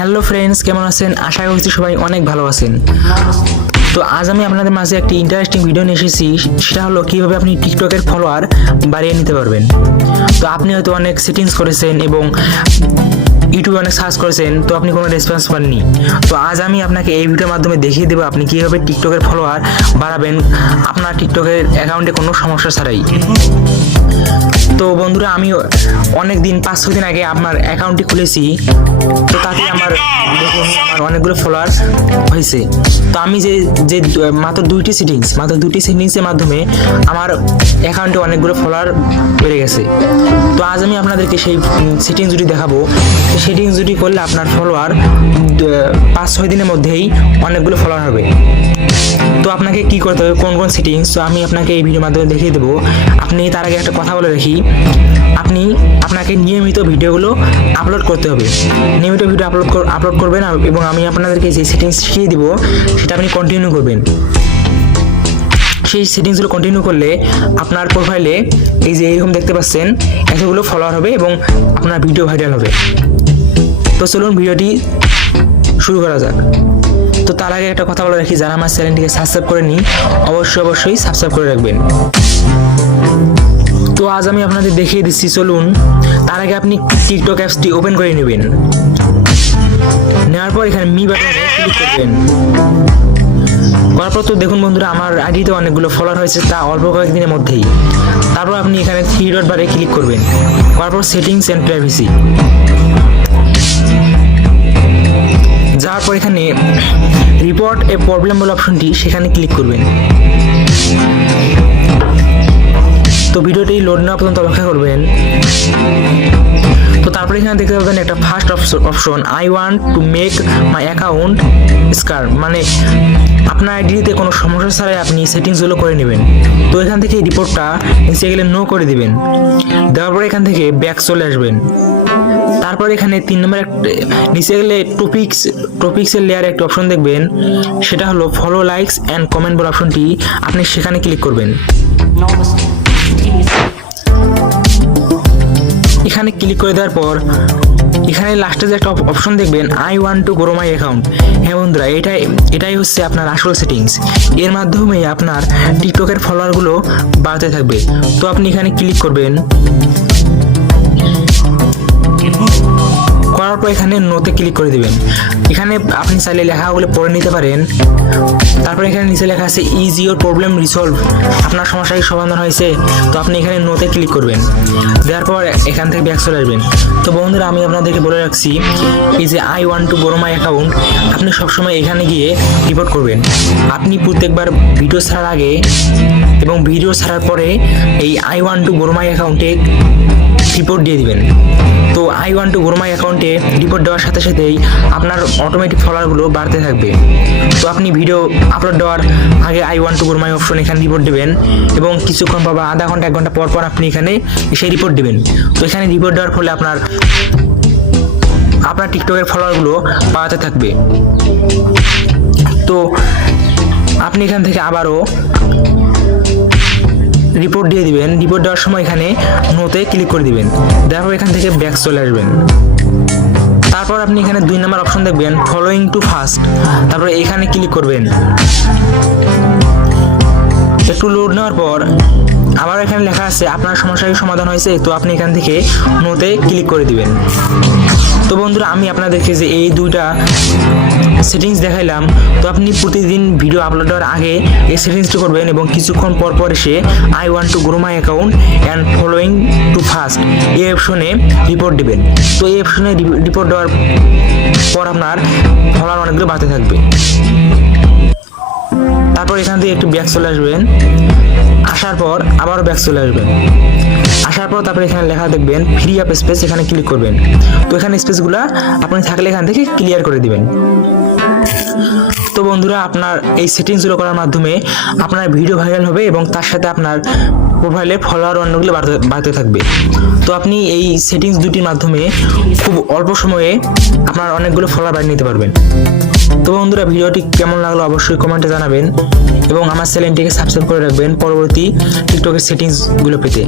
Hello friends, কেমন আছেন? আশা করছি সবাই অনেক ভালো আছেন। তো আজ আমি আপনাদের মাঝে একটি ইন্টারেস্টিং ভিডিও নিয়ে এসেছি। সেটা হলো কীভাবে আপনি টিকটকের ফলোয়ার বাড়িয়ে নিতে পারবেন। তো আপনি হয়তো অনেক সেটিংস করেছেন এবং ইউটিউবে অনেক সার্চ করেছেন, তো আপনি কোনো রেসপন্স পাননি। তো আজ আমি আপনাকে এই ভিডিওর মাধ্যমে দেখিয়ে দেবো আপনি কীভাবে টিকটকের ফলোয়ার বাড়াবেন আপনার টিকটকের অ্যাকাউন্টে কোনো সমস্যা ছাড়াই। তো বন্ধুরা, আমি অনেক দিন 5-6 দিন আগে আপনার অ্যাকাউন্টটি খুলেছি। তো তাতে আমার দেখুন আমার অনেকগুলো ফলোয়ার হয়েছে। তো আমি যে মাত্র দুইটি সেটিংসের মাধ্যমে আমার অ্যাকাউন্টে অনেকগুলো ফলোয়ার বেড়ে গেছে। তো আজ আমি আপনাদেরকে সেই সেটিংস দুটি দেখাবো। সেটিংস দুটি করলে আপনার ফলোয়ার 5-6 দিনের মধ্যেই অনেকগুলো ফলোয়ার হবে। তো আপনাকে কি করতে হবে, কোন কোন সেটিংস, তো আমি আপনাকে এই ভিডিওর মাধ্যমে দেখিয়ে দেবো। আপনি তার আগে একটা কথা বলে রাখি, আপনাকে নিয়মিত ভিডিওগুলো আপলোড করতে হবে। নিয়মিত ভিডিও আপলোড করবেন এবং আমি আপনাদেরকে যে সেটিংস শিখিয়ে দিব সেটা আপনি কন্টিনিউ করবেন। সেই সেটিংসগুলো কন্টিনিউ করলে আপনার প্রোফাইলে এই যে এরকম দেখতে পাচ্ছেন এতগুলো ফলোয়ার হবে এবং আপনার ভিডিও ভাইরাল হবে। তো চলুন ভিডিওটি শুরু করা যাক। তো তার আগে একটা কথা বলে রাখি, যারা আমার চ্যানেলটিকে সাবস্ক্রাইব করেনি অবশ্যই সাবস্ক্রাইব করে রাখবেন। তো আজ আমি আপনাদের দেখিয়ে দিচ্ছি, চলুন। তার আগে আপনি টিকটক অ্যাপসটি ওপেন করে নেবেন। নেওয়ার পর এখানে মি বাটনে ক্লিক করবেন। করার পর তো দেখুন বন্ধুরা, আমার আইডিতে অনেকগুলো ফলোয়ার হয়েছে, তা অল্প কয়েকদিনের মধ্যেই। তারপর আপনি এখানে 3 ডট বারে ক্লিক করবেন। করার পর সেটিংস অ্যান্ড প্রাইভেসি যাওয়ার পর এখানে রিপোর্ট এ প্রবলেম বলে অপশনটি, সেখানে ক্লিক করবেন। তো ভিডিওটি লোড নেওয়া পর্যন্ত অপেক্ষা করবেন। তো তারপরে এখানে দেখতে পাবেন একটা first option, I want to make my account স্কার, মানে আপনার আইডিতে কোনো সমস্যা ছাড়াই আপনি সেটিংসগুলো করে নেবেন। তো এখান থেকে রিপোর্টটা নিচে গেলে নো করে দিবেন। দেওয়ার পরে এখান থেকে ব্যাক চলে আসবেন। তারপর এখানে 3 নম্বর নিচে গেলে টপিক্সের লেয়ারে একটা অপশন দেখবেন, সেটা হলো ফলো, লাইকস অ্যান্ড কমেন্ট বলে অপশনটি, আপনি সেখানে ক্লিক করবেন। এখানে ক্লিক করে দেওয়ার পর এখানে লাস্টে যে একটা অপশন দেখবেন, I want to grow my account. হ্যাঁ বন্ধুরা, এটাই হচ্ছে আপনার আসল সেটিংস। এর মাধ্যমে আপনার টিকটকের ফলোয়ারগুলো বাড়তে থাকবে। তো আপনি এখানে ক্লিক করবেন। করার পর এখানে নোতে ক্লিক করে দিবেন। এখানে আপনি চাইলে লেখাগুলো পড়ে নিতে পারেন। তারপর এখানে নিচে লেখা আছে ইজ ইউর প্রবলেম রিসলভ, আপনার সমস্যা কি সমাধান হয়েছে। তো আপনি এখানে নোতে ক্লিক করবেন। দেওয়ার পর এখান থেকে ব্যাক চলে আসবেন। তো বন্ধুরা, আমি আপনাদেরকে বলে রাখছি, এই যে I want to grow my account, আপনি সবসময় এখানে গিয়ে রিপোর্ট করবেন। আপনি প্রত্যেকবার ভিডিও ছাড়ার আগে এবং ভিডিও ছাড়ার পরে এই আই ওয়ান্ট টু গ্রো মাই অ্যাকাউন্টে রিপোর্ট দিয়ে দিবেন। তো আই ওয়ান্ট টু গ্রো মাই অ্যাকাউন্টে রিপোর্ট দেওয়ার সাথে সাথেই আপনার অটোমেটিক ফলোয়ারগুলো বাড়তে থাকবে। তো আপনি ভিডিও আপলোড দেওয়ার আগে I want to grow my option এখানে রিপোর্ট দেবেন এবং কিছুক্ষণ বা আধা ঘন্টা 1 ঘন্টা পর আপনি এখানে এসে রিপোর্ট দেবেন। তো এখানে রিপোর্ট দেওয়ার ফলে আপনার টিকটকের ফলোয়ারগুলো বাড়তে থাকবে। তো আপনি এখান থেকে আবারও রিপোর্ট দিয়ে দিবেন। রিপোর্ট দেওয়ার সময় এখানে নোতে ক্লিক করে দিবেন। তারপর এখান থেকে ব্যাক চলে আসবেন। তারপর আপনি এখানে 2 নম্বর অপশন দেখবেন, ফলোইং টু ফাস্ট। তারপর এখানে ক্লিক করবেন। একটু লোড নেওয়ার পর আবার এখানে লেখা আছে আপনার সমস্যার সমাধান হয়েছে। তো আপনি এখান থেকে নোতে ক্লিক করে দিবেন। তো বন্ধুরা, আমি আপনাদেরকে যে এই 2টা সেটিংস দেখাইলাম, তো আপনি প্রতিদিন ভিডিও আপলোড দেওয়ার আগে এই সেটিংসটি করবেন এবং কিছুক্ষণ পর এসে I want to grow my account and following to fast এই অপশনে রিপোর্ট দিবেন। তো এই অপশনে রিপোর্ট দেওয়ার পর আপনার ফলোয়ার অনেকগুলো বাড়তে থাকবে। তারপর এখান থেকে একটু ব্যাক চলে আসবেন। আসার পর আবারও ব্যাক চলে আসবেন। আসার পর তারপরে এখানে লেখা দেখবেন ফ্রি আপ স্পেস, এখানে ক্লিক করবেন। তো এখানে স্পেসগুলো আপনি থাকলে এখান থেকে ক্লিয়ার করে দিবেন। তো বন্ধুরা, আপনার এই সেটিংসগুলো করার মাধ্যমে আপনার ভিডিও ভাইরাল হবে এবং তার সাথে আপনার প্রোফাইলে ফলোয়ার অন্যগুলো বাড়তে থাকবে। তো আপনি এই সেটিংস দুটির মাধ্যমে খুব অল্প সময়ে আপনার অনেকগুলো ফলোয়ার বাড়িয়ে নিতে পারবেন। তো বন্ধুরা, ভিডিওটি কেমন লাগলো অবশ্যই কমেন্টে জানাবেন এবং আমার চ্যানেলটিকে সাবস্ক্রাইব করে রাখবেন পরবর্তী টিকটকের সেটিংসগুলো পেতে।